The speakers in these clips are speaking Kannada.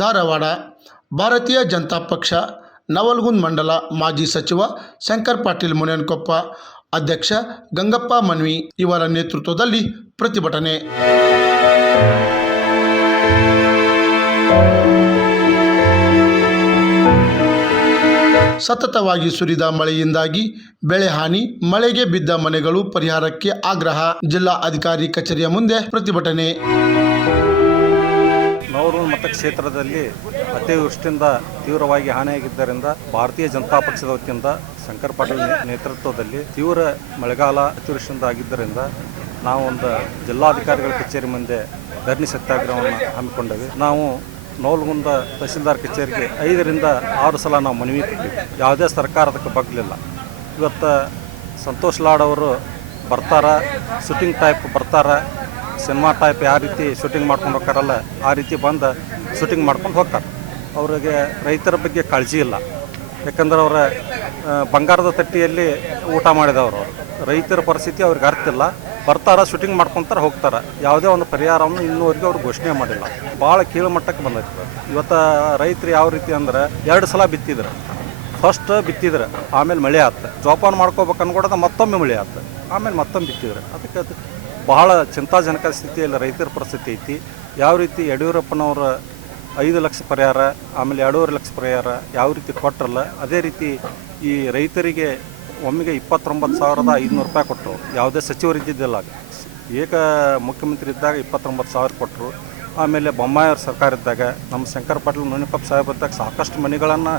ಧಾರವಾಡ ಭಾರತೀಯ ಜನತಾ ಪಕ್ಷ ನವಲಗುಂದ ಮಂಡಲ ಮಾಜಿ ಸಚಿವ ಶಂಕರ್ ಪಾಟೀಲ್ ಮುನೇನಕೊಪ್ಪ ಅಧ್ಯಕ್ಷ ಗಂಗಪ್ಪ ಮನ್ವಿ ಇವರ ನೇತೃತ್ವದಲ್ಲಿ ಪ್ರತಿಭಟನೆ. ಸತತವಾಗಿ ಸುರಿದ ಮಳೆಯಿಂದಾಗಿ ಬೆಳೆ ಹಾನಿ, ಮಳೆಗೆ ಬಿದ್ದ ಮನೆಗಳು ಪರಿಹಾರಕ್ಕೆ ಆಗ್ರಹ. ಜಿಲ್ಲಾ ಅಧಿಕಾರಿ ಕಚೇರಿಯ ಮುಂದೆ ಪ್ರತಿಭಟನೆ. ನವಲಗುಂದ ಮತಕ್ಷೇತ್ರದಲ್ಲಿ ಅತಿವೃಷ್ಟಿಯಿಂದ ತೀವ್ರವಾಗಿ ಹಾನಿಯಾಗಿದ್ದರಿಂದ ಭಾರತೀಯ ಜನತಾ ಪಕ್ಷದ ವತಿಯಿಂದ ಶಂಕರ್ ಪಾಟೀಲ್ ನೇತೃತ್ವದಲ್ಲಿ ತೀವ್ರ ಮಳೆಗಾಲ ಅತಿವೃಷ್ಟಿಯಿಂದ ಆಗಿದ್ದರಿಂದ ನಾವು ಒಂದು ಜಿಲ್ಲಾಧಿಕಾರಿಗಳ ಕಚೇರಿ ಮುಂದೆ ಧರಣಿ ಸತ್ಯಾಗ್ರಹವನ್ನು ಹಮ್ಮಿಕೊಂಡೇವೆ. ನಾವು ನವಲಗುಂದ ತಹಸೀಲ್ದಾರ್ ಕಚೇರಿಗೆ 5 ರಿಂದ 6 ಸಲ ನಾವು ಮನವಿ ಕೊಟ್ಟಿವಿ. ಯಾವುದೇ ಸರ್ಕಾರ ಅದಕ್ಕೆ ಬಗ್ಲಿಲ್ಲ. ಇವತ್ತು ಸಂತೋಷ್ ಲಾಡ್ ಅವರು ಬರ್ತಾರೆ, ಶೂಟಿಂಗ್ ಟೈಪ್ ಬರ್ತಾರೆ, ಸಿನಿಮಾ ಟೈಪ್ ಯಾವ ರೀತಿ ಶೂಟಿಂಗ್ ಮಾಡ್ಕೊಂಡು ಹೋಗ್ತಾರಲ್ಲ ಆ ರೀತಿ ಬಂದು ಶೂಟಿಂಗ್ ಮಾಡ್ಕೊಂಡು ಹೋಗ್ತಾರೆ. ಅವರಿಗೆ ರೈತರ ಬಗ್ಗೆ ಕಾಳಜಿ ಇಲ್ಲ. ಯಾಕಂದ್ರೆ ಅವರ ಬಂಗಾರದ ತಟ್ಟಿಯಲ್ಲಿ ಊಟ ಮಾಡಿದವರು. ರೈತರ ಪರಿಸ್ಥಿತಿ ಅವ್ರಿಗೆ ಅರ್ಥ ಇಲ್ಲ. ಬರ್ತಾರೆ, ಶೂಟಿಂಗ್ ಮಾಡ್ಕೊತಾರೆ, ಹೋಗ್ತಾರೆ. ಯಾವುದೇ ಒಂದು ಪರಿಹಾರವನ್ನು ಇನ್ನೂವರೆಗೂ ಅವ್ರು ಘೋಷಣೆ ಮಾಡಿಲ್ಲ. ಭಾಳ ಕೀಳು ಮಟ್ಟಕ್ಕೆ ಬಂದೈತೆ. ಇವತ್ತು ರೈತರು ಯಾವ ರೀತಿ ಅಂದ್ರೆ 2 ಸಲ ಬಿತ್ತಿದ್ರು. ಫಸ್ಟ್ ಬಿತ್ತಿದ್ರು, ಆಮೇಲೆ ಮಳೆ ಆಯ್ತು. ಜೋಪಾನ ಮಾಡ್ಕೋಬೇಕು ಅನ್ಕೊಡೋದು ಮತ್ತೊಮ್ಮೆ ಮಳೆ ಆಯ್ತು, ಆಮೇಲೆ ಮತ್ತೊಮ್ಮೆ ಬಿತ್ತಿದ್ರು. ಅದಕ್ಕೆ ಬಹಳ ಚಿಂತಾಜನಕ ಸ್ಥಿತಿಯಲ್ಲಿ ರೈತರ ಪರಿಸ್ಥಿತಿ ಐತಿ. ಯಾವ ರೀತಿ ಯಡಿಯೂರಪ್ಪನವರ 5 ಲಕ್ಷ ಪರಿಹಾರ, ಆಮೇಲೆ 2.5 ಲಕ್ಷ ಪರಿಹಾರ ಯಾವ ರೀತಿ ಕೊಟ್ಟರಲ್ಲ, ಅದೇ ರೀತಿ ಈ ರೈತರಿಗೆ ಒಮ್ಮೆಗೆ 29,500 ರೂಪಾಯಿ ಕೊಟ್ಟರು. ಯಾವುದೇ ಸಚಿವರು ಇದ್ದಿದ್ದಿಲ್ಲ. ಏಕ ಮುಖ್ಯಮಂತ್ರಿ ಇದ್ದಾಗ 29,000 ಕೊಟ್ಟರು. ಆಮೇಲೆ ಬೊಮ್ಮಾಯಿಯವ್ರ ಸರ್ಕಾರ ಇದ್ದಾಗ ನಮ್ಮ ಶಂಕರ್ ಪಾಟೀಲ್ ಮುನೇನಕೊಪ್ಪ ಸಾಹೇಬ್ ಇದ್ದಾಗ ಸಾಕಷ್ಟು ಮನೆಗಳನ್ನು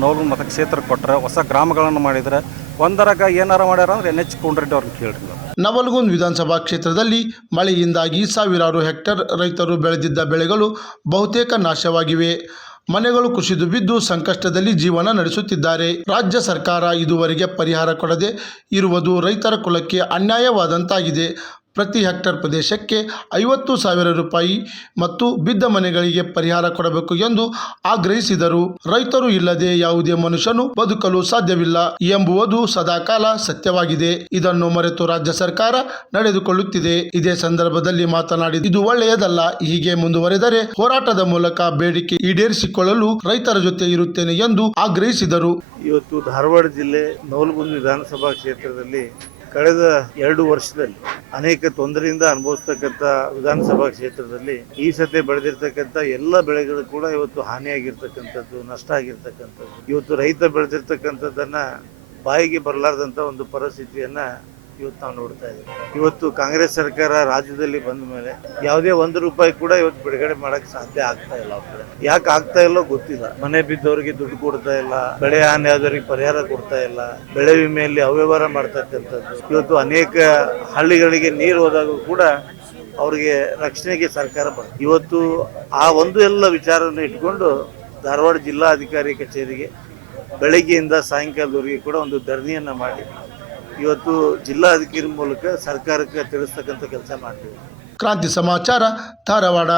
ನವಲಗುಂದ ಮತಕ್ಷೇತ್ರಕ್ಕೆ ಕೊಟ್ಟರೆ, ಹೊಸ ಗ್ರಾಮಗಳನ್ನು ಮಾಡಿದರೆ. ಒಂದರಾಗ ಏನಾರ ಮಾಡ್ಯಾರ ಅಂದ್ರೆ NH ಕೋನರೆಡ್ಡಿ ಅವ್ರನ್ನ ಕೇಳ್ರಿ. ನವಲಗುಂದ ವಿಧಾನಸಭಾ ಕ್ಷೇತ್ರದಲ್ಲಿ ಮಳೆಯಿಂದಾಗಿ ಸಾವಿರಾರು ಹೆಕ್ಟೇರ್ ರೈತರು ಬೆಳೆದಿದ್ದ ಬೆಳೆಗಳು ಬಹುತೇಕ ನಾಶವಾಗಿವೆ. ಮನೆಗಳು ಕುಸಿದು ಬಿದ್ದು ಸಂಕಷ್ಟದಲ್ಲಿ ಜೀವನ ನಡೆಸುತ್ತಿದ್ದಾರೆ. ರಾಜ್ಯ ಸರ್ಕಾರ ಇದುವರೆಗೆ ಪರಿಹಾರ ಕೊಡದೆ ಇರುವುದು ರೈತರ ಕುಲಕ್ಕೆ ಅನ್ಯಾಯವಾದಂತಾಗಿದೆ. ಪ್ರತಿ ಹೆಕ್ಟರ್ ಪ್ರದೇಶಕ್ಕೆ 50,000 ರೂಪಾಯಿ ಮತ್ತು ಬಿದ್ದ ಮನೆಗಳಿಗೆ ಪರಿಹಾರ ಕೊಡಬೇಕು ಎಂದು ಆಗ್ರಹಿಸಿದರು. ರೈತರು ಇಲ್ಲದೆ ಯಾವುದೇ ಮನುಷ್ಯನು ಬದುಕಲು ಸಾಧ್ಯವಿಲ್ಲ ಎಂಬುವುದು ಸದಾಕಾಲ ಸತ್ಯವಾಗಿದೆ. ಇದನ್ನು ಮರೆತು ರಾಜ್ಯ ಸರ್ಕಾರ ನಡೆದುಕೊಳ್ಳುತ್ತಿದೆ. ಇದೇ ಸಂದರ್ಭದಲ್ಲಿ ಮಾತನಾಡಿ, ಇದು ಒಳ್ಳೆಯದಲ್ಲ. ಹೀಗೆ ಮುಂದುವರೆದರೆ ಹೋರಾಟದ ಮೂಲಕ ಬೇಡಿಕೆ ಈಡೇರಿಸಿಕೊಳ್ಳಲು ರೈತರ ಜೊತೆ ಇರುತ್ತೇನೆ ಎಂದು ಆಗ್ರಹಿಸಿದರು. ಇವತ್ತು ಧಾರವಾಡ ಜಿಲ್ಲೆ ನವಲಗುಂದ ವಿಧಾನಸಭಾ ಕ್ಷೇತ್ರದಲ್ಲಿ ಕಳೆದ 2 ವರ್ಷದಲ್ಲಿ ಅನೇಕ ತೊಂದರೆಯಿಂದ ಅನುಭವಿಸ್ತಕ್ಕಂಥ ವಿಧಾನಸಭಾ ಕ್ಷೇತ್ರದಲ್ಲಿ ಈ ಸತಿ ಬೆಳೆದಿರ್ತಕ್ಕಂಥ ಎಲ್ಲ ಬೆಳೆಗಳು ಕೂಡ ಇವತ್ತು ಹಾನಿಯಾಗಿರ್ತಕ್ಕಂಥದ್ದು, ನಷ್ಟ ಆಗಿರ್ತಕ್ಕಂಥದ್ದು. ಇವತ್ತು ರೈತ ಬೆಳೆದಿರ್ತಕ್ಕಂಥದ್ದನ್ನ ಬಾಯಿಗೆ ಬರಲಾರ್ದಂಥ ಒಂದು ಪರಿಸ್ಥಿತಿಯನ್ನ ಇವತ್ತು ನಾವು ನೋಡ್ತಾ ಇದ್ದೀವಿ. ಇವತ್ತು ಕಾಂಗ್ರೆಸ್ ಸರ್ಕಾರ ರಾಜ್ಯದಲ್ಲಿ ಬಂದ ಮೇಲೆ ಯಾವುದೇ 1 ರೂಪಾಯಿ ಕೂಡ ಇವತ್ತು ಬಿಡುಗಡೆ ಮಾಡಕ್ ಸಾಧ್ಯ ಆಗ್ತಾ ಇಲ್ಲ. ಅವ್ರ ಕಡೆ ಯಾಕೆ ಆಗ್ತಾ ಇಲ್ಲೋ ಗೊತ್ತಿಲ್ಲ. ಮನೆ ಬಿದ್ದವರಿಗೆ ದುಡ್ಡು ಕೊಡ್ತಾ ಇಲ್ಲ, ಬೆಳೆ ಹಾನಿ ಆದವರಿಗೆ ಪರಿಹಾರ ಕೊಡ್ತಾ ಇಲ್ಲ, ಬೆಳೆ ವಿಮೆಯಲ್ಲಿ ಅವ್ಯವಹಾರ ಮಾಡ್ತಕ್ಕಂಥದ್ದು. ಇವತ್ತು ಅನೇಕ ಹಳ್ಳಿಗಳಿಗೆ ನೀರು ಹೋದಾಗ ಕೂಡ ಅವ್ರಿಗೆ ರಕ್ಷಣೆಗೆ ಸರ್ಕಾರ ಬರ್ತದೆ. ಇವತ್ತು ಆ ಒಂದು ಎಲ್ಲ ವಿಚಾರವನ್ನು ಇಟ್ಕೊಂಡು ಧಾರವಾಡ ಜಿಲ್ಲಾಧಿಕಾರಿ ಕಚೇರಿಗೆ ಬೆಳಗ್ಗೆಯಿಂದ ಸಾಯಂಕಾಲದವರೆಗೆ ಕೂಡ ಒಂದು ಧರಣಿಯನ್ನ ಮಾಡಿ ಇವತ್ತು ಜಿಲ್ಲಾಧಿಕಾರಿ ಮೂಲಕ ಸರ್ಕಾರಕ್ಕೆ ತಿಳಿಸ್ತಕ್ಕಂಥ ಕೆಲಸ ಮಾಡ್ತೀವಿ. ಕ್ರಾಂತಿ ಸಮಾಚಾರ, ಧಾರವಾಡ.